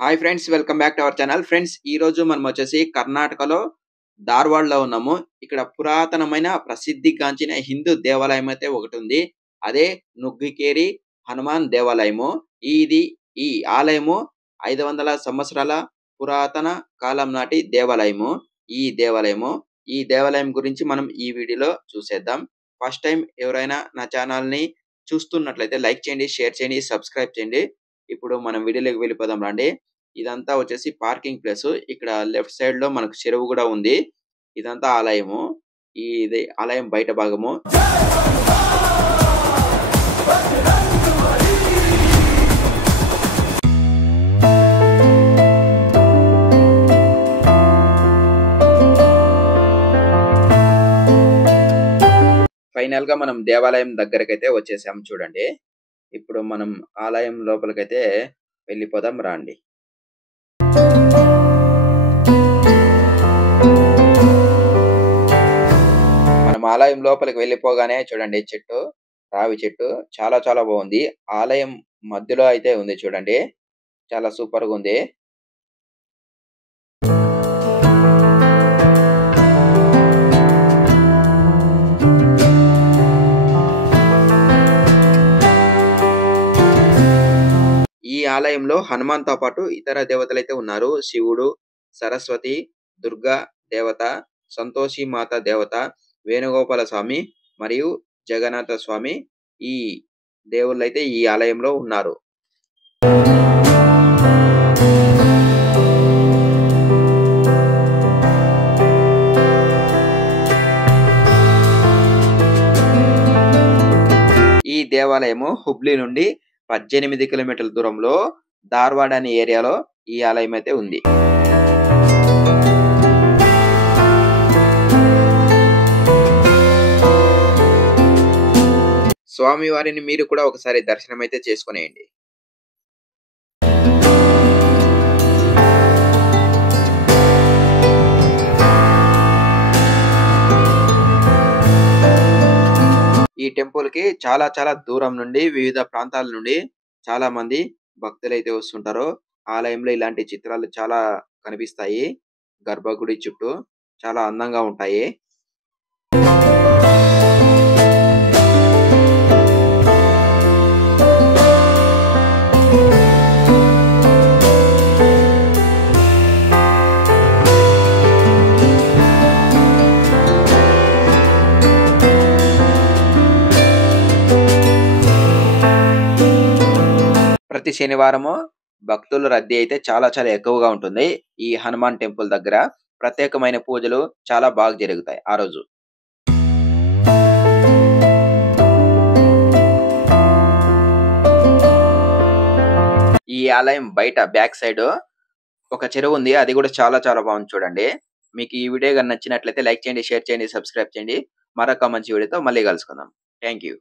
Hi friends, welcome back to our channel. Friends, ఈరోజు మనం వచ్చేసి కర్ణాటకలో ధార్వాడ్‌లో ఉన్నాము. ఇక్కడ పురాతనమైన ప్రసిద్ధిగాంచిన హిందూ దేవాలయం అయితే ఒకటుంది. అదే నుగ్గికేరి హనుమాన్ దేవాలయము. ఇది ఈ ఆలయము 500 సంవత్సరాల పురాతన కాలం నాటి దేవాలయము. ఈ దేవాలయం గురించి మనం ఈ వీడియోలో చూసేద్దాం. ఫస్ట్ టైం ఎవరైనా నా ఛానల్‌ని చూస్తున్నట్లయితే లైక్ చేయండి, షేర్ చేయండి, సబ్స్క్రైబ్ చేయండి. ఇప్పుడు మనం వీడియోలోకి వెళ్ళిపోదాం రండి. ఇదంతా వచ్చేసి పార్కింగ్ ప్లేసు. ఇక్కడ లెఫ్ట్ సైడ్‌లో మనకు చెరువు గూడా ఉంది. ఇదంతా ఆలయము. ఇది ఆలయం బయట భాగము. ఫైనల్‌గా మనం దేవాలయం దగ్గరకైతే వచ్చేసాం చూడండి. ఇప్పుడు మనం ఆలయం లోపలికైతే వెళ్ళిపోదాం రండి. మనం ఆలయం లోపలికి వెళ్ళిపోగానే చూడండి చెట్టు, రావి చెట్టు చాలా చాలా బాగుంది. ఆలయం మధ్యలో అయితే ఉంది చూడండి. చాలా సూపర్‌గా ఉంది. ఈ ఆలయంలో హనుమాన్‌తో పాటు ఇతర దేవతలైతే ఉన్నారు. శివుడు, సరస్వతి, దుర్గా దేవత, సంతోషి మాత దేవత, వేణుగోపాల స్వామి మరియు జగన్నాథ స్వామి ఈ దేవుళ్ళైతే ఈ ఆలయంలో ఉన్నారు. ఈ దేవాలయము హుబ్లీ నుండి 18 కిలోమీటర్ల దూరంలో ధార్వాడ్ అనే ఏరియాలో ఈ ఆలయం అయితే ఉంది. స్వామివారిని మీరు కూడా ఒకసారి దర్శనం అయితే చేసుకునేయండి. ఈ టెంపుల్ కి చాలా చాలా దూరం నుండి వివిధ ప్రాంతాల నుండి చాలా మంది భక్తులైతే వస్తుంటారు. ఆలయంలో ఇలాంటి చిత్రాలు చాలా కనిపిస్తాయి. గర్భగుడి చుట్టూ చాలా అందంగా ఉంటాయి. ప్రతి శనివారము భక్తుల రద్దీ అయితే చాలా చాలా ఎక్కువగా ఉంటుంది. ఈ హనుమాన్ టెంపుల్ దగ్గర ప్రత్యేకమైన పూజలు చాలా బాగా జరుగుతాయి ఆ రోజు. ఈ ఆలయం బయట బ్యాక్ సైడ్ ఒక చెరువు ఉంది. అది కూడా చాలా చాలా బాగుంది చూడండి. మీకు ఈ వీడియో గాని నచ్చినట్లయితే లైక్ చేయండి, షేర్ చేయండి, సబ్స్క్రైబ్ చేయండి. మరొక మంచి వీడియోతో మళ్ళీ కలుసుకుందాం. Thank you.